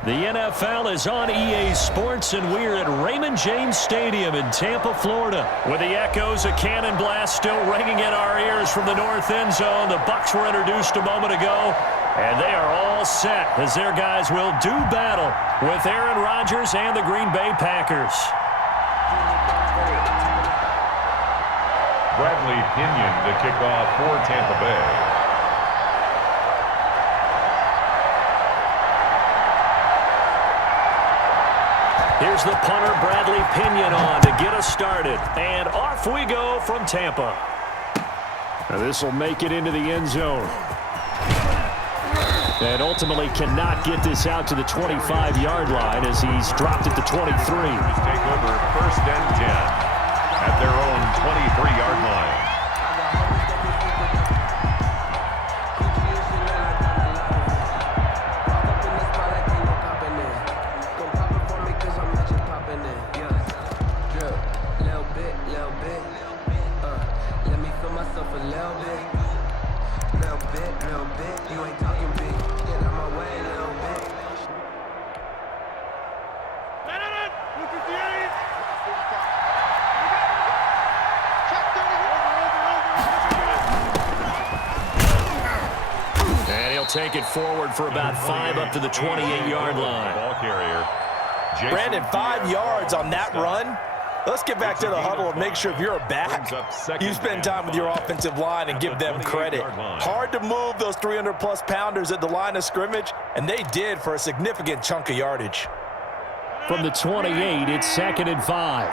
The NFL is on EA Sports, and we're at Raymond James Stadium in Tampa, Florida. With the echoes of cannon blast still ringing in our ears from the north end zone, the Bucs were introduced a moment ago, and they are all set as their guys will do battle with Aaron Rodgers and the Green Bay Packers. Bradley Pinion to kick off for Tampa Bay. Here's the punter, Bradley Pinion, on to get us started. And off we go from Tampa. Now this will make it into the end zone. And ultimately cannot get this out to the 25-yard line as he's dropped at the 23. Take over 1st and 10 at their own 23-yard line. Take it forward for about 5 up to the 28-yard line. Ball carrier. Brandon, 5 yards on that run. Let's get back to the huddle and make sure if you're a back, you spend time with your offensive line and give them credit. Hard to move those 300-plus pounders at the line of scrimmage, and they did for a significant chunk of yardage. From the 28, it's 2nd and 5.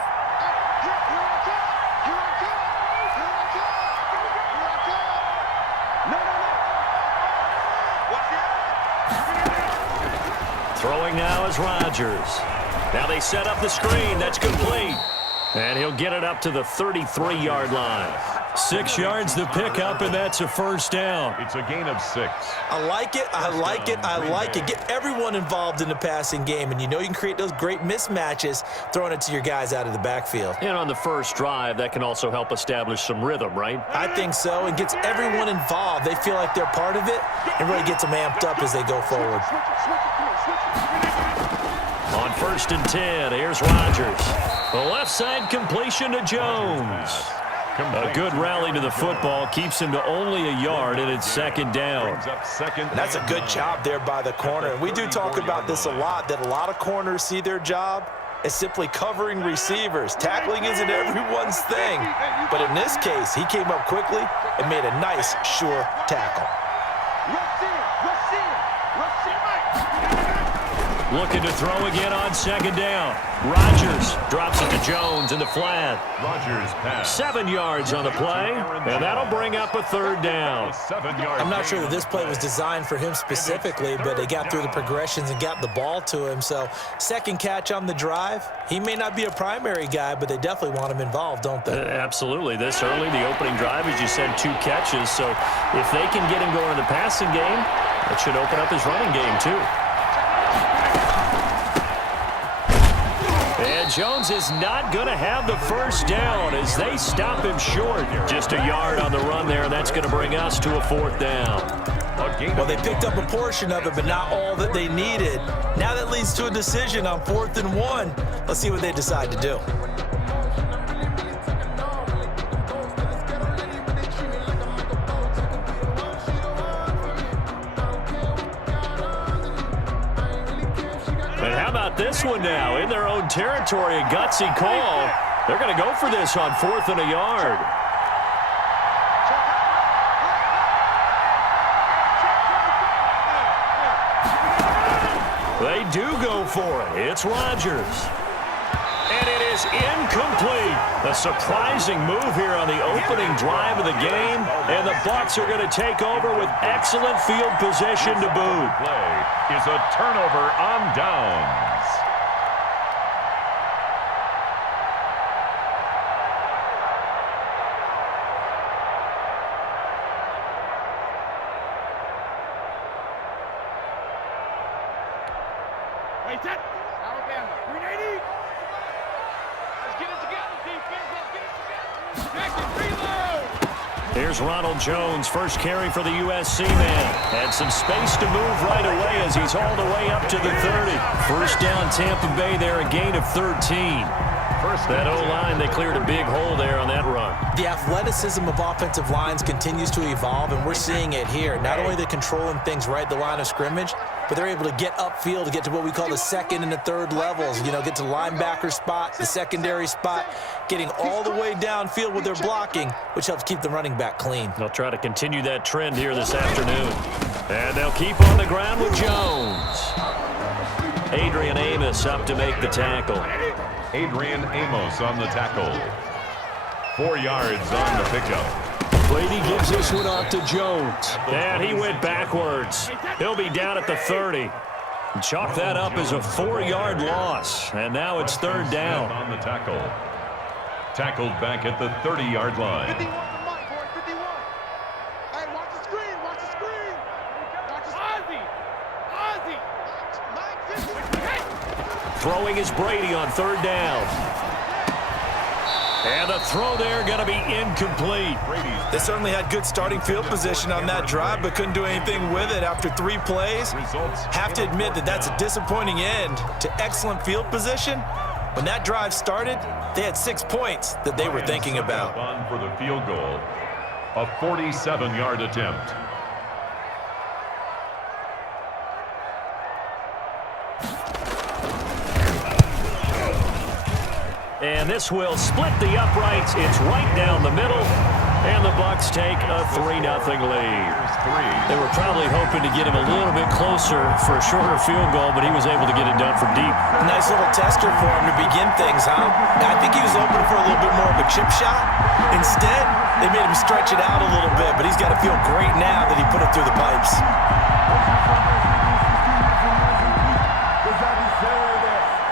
Throwing now is Rodgers. Now they set up the screen. That's complete. And he'll get it up to the 33-yard line. 6 yards the pickup, and that's a first down. It's a gain of 6. I like it. I like it. I like it. Get everyone involved in the passing game, and you know you can create those great mismatches throwing it to your guys out of the backfield. And on the first drive, that can also help establish some rhythm, right? I think so. It gets everyone involved. They feel like they're part of it and really gets them amped up as they go forward. On 1st and 10, here's Rodgers. The left side completion to Jones. A good rally to the football keeps him to only a yard, and it's 2nd down. That's a good job there by the corner. And we do talk about this a lot, that a lot of corners see their job as simply covering receivers. Tackling isn't everyone's thing. But in this case, he came up quickly and made a nice, sure tackle. Looking to throw again on 2nd down. Rodgers drops it to Jones in the flat. Rodgers pass. 7 yards on the play, and that'll bring up a 3rd down. I'm not sure that this play was designed for him specifically, but they got through the progressions and got the ball to him. So 2nd catch on the drive. He may not be a primary guy, but they definitely want him involved, don't they? Absolutely. This early, the opening drive, as you said, 2 catches. So if they can get him going in the passing game, it should open up his running game too. And Jones is not going to have the first down as they stop him short. Just a yard on the run there, and that's going to bring us to a 4th down. Well, they picked up a portion of it, but not all that they needed. Now that leads to a decision on 4th and 1. Let's see what they decide to do. This one now in their own territory, a gutsy call. They're going to go for this on 4th and a yard. They do go for it. It's Rodgers. And it is incomplete. A surprising move here on the opening drive of the game. And the Bucs are going to take over with excellent field position to boot. Play is a turnover on downs. Alabama, 380. Let's get it together, defense. Let's get it together. Jackson, reload. Here's Ronald Jones, first carry for the USC man. Had some space to move right away as he's all the way up to the 30. First down, Tampa Bay there, a gain of 13. That O-line, they cleared a big hole there on that run. The athleticism of offensive lines continues to evolve, and we're seeing it here. Not only are they controlling things right at the line of scrimmage, but they're able to get upfield to get to what we call the second and the third levels. You know, get to the linebacker spot, the secondary spot, getting all the way downfield with their blocking, which helps keep the running back clean. They'll try to continue that trend here this afternoon. And they'll keep on the ground with Jones. Adrian Amos up to make the tackle. Adrian Amos on the tackle. 4 yards on the pickup. Brady gives this one off to Jones. And he went backwards. He'll be down at the 30. Chalk that up as a 4-yard loss. And now it's third down. On the tackle. Tackled back at the 30-yard line. 51 from Mike, boy, 51. Hey, watch the screen, watch the screen. Watch the Ozzy. Ozzy. Throwing is Brady on third down. And the throw there going to be incomplete. They certainly had good starting field position on that drive, but couldn't do anything with it after 3 plays. Have to admit that that's a disappointing end to excellent field position. When that drive started, they had 6 points that they were thinking about. On for the field goal, a 47-yard attempt. And this will split the uprights. It's right down the middle. And the Bucs take a 3-0 lead. They were probably hoping to get him a little bit closer for a shorter field goal, but he was able to get it done from deep. Nice little tester for him to begin things, huh? I think he was open for a little bit more of a chip shot. Instead, they made him stretch it out a little bit, but he's got to feel great now that he put it through the pipes.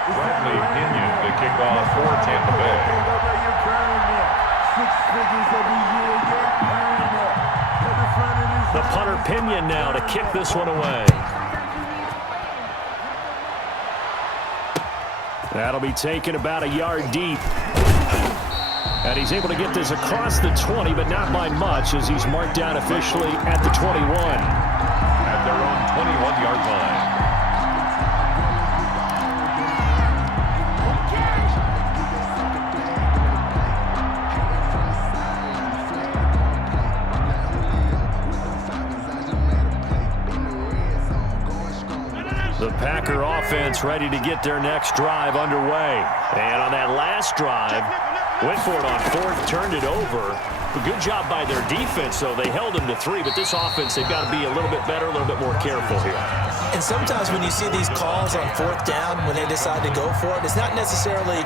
Bradley Pinion to kick off for Tampa Bay. The punter Pinion now to kick this one away. That'll be taken about a yard deep. And he's able to get this across the 20, but not by much as he's marked down officially at the 21. At their own 21-yard line. The Packer offense ready to get their next drive underway. And on that last drive, went for it on fourth, turned it over. A good job by their defense, though. They held them to 3, but this offense, they've got to be a little bit better, a little bit more careful here. And sometimes when you see these calls on fourth down, when they decide to go for it, it's not necessarily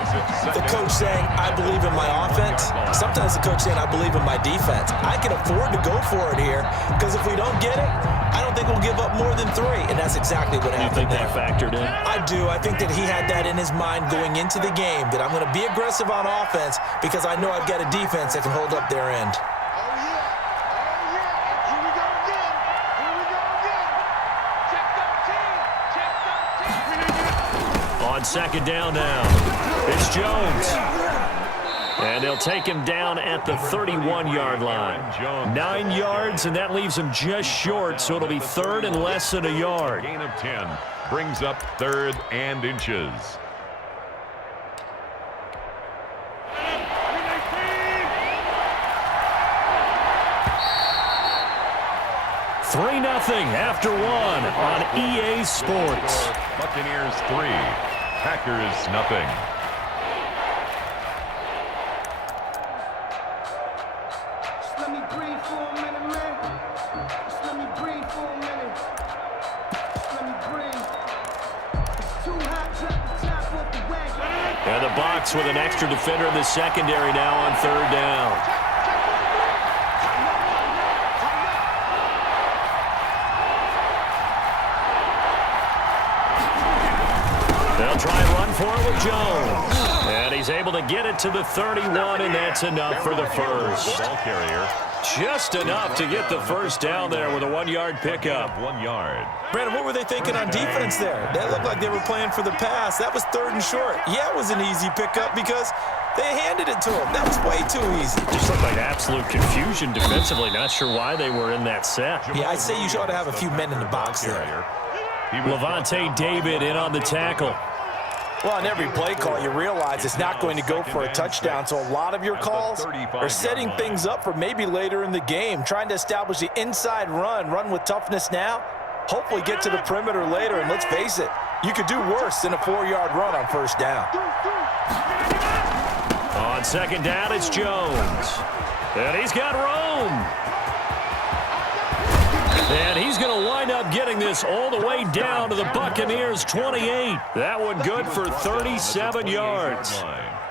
the coach saying, I believe in my offense. Sometimes the coach saying, I believe in my defense. I can afford to go for it here because if we don't get it, I don't think we'll give up more than 3, and that's exactly what happened. You think that factored in? I do. I think that he had that in his mind going into the game, that I'm going to be aggressive on offense because I know I've got a defense that can hold up their end. On second down now, it's Jones. And they'll take him down at the 31-yard line. 9 yards, and that leaves him just short, so it'll be third and less than a yard. Gain of 10 brings up third and inches. Nothing after 1 on EA Sports. Buccaneers 3, Packers nothing. Let me breathe for a minute, man. Just let me breathe for a minute. Just let me breathe. It's too hot, drop the top off the wagon. And the Bucs with an extra defender in the secondary now on third down. They'll try and run for it with Jones. And he's able to get it to the 31, and that's enough for the first. Ball carrier. Just enough to get the first down there with a 1-yard pickup. 1 yard. Brandon, what were they thinking on defense there? That looked like they were playing for the pass. That was third and short. Yeah, it was an easy pickup because They handed it to him. That was way too easy. Just looked like absolute confusion defensively. Not sure why they were in that set. Yeah, I'd say you ought to have a few men in the box there. Levante David in on the tackle. Well, on every play call, you realize it's not going to go for a touchdown, so a lot of your calls are setting things up for maybe later in the game, trying to establish the inside run with toughness now, hopefully get to the perimeter later, and let's face it, you could do worse than a 4-yard run on first down. On second down, it's Jones. And he's got Rome. And he's going to wind up getting this all the way down to the Buccaneers' 28. That one good for 37 yards.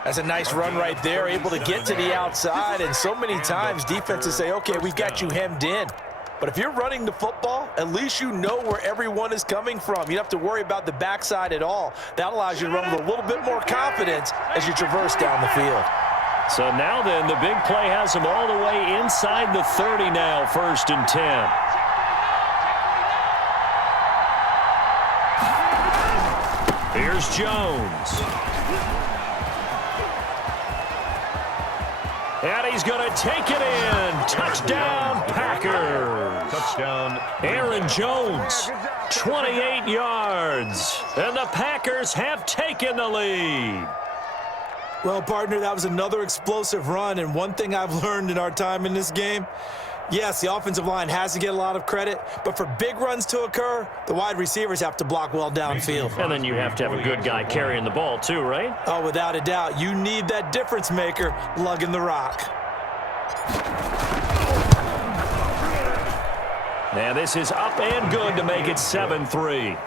That's a nice run right there, able to get to the outside. And so many times defenses say, okay, we've got you hemmed in. But if you're running the football, at least you know where everyone is coming from. You don't have to worry about the backside at all. That allows you to run with a little bit more confidence as you traverse down the field. So now then, the big play has him all the way inside the 30 now, 1st and 10. Here's Jones. And he's going to take it in. Touchdown, Packers. Touchdown. Aaron Jones, 28 yards. And the Packers have taken the lead. Well, partner, that was another explosive run. And one thing I've learned in our time in this game, yes, the offensive line has to get a lot of credit, but for big runs to occur, the wide receivers have to block well downfield. And then you have to have a good guy carrying the ball too, right? Oh, without a doubt. You need that difference maker lugging the rock. And this is up and good to make it 7-3.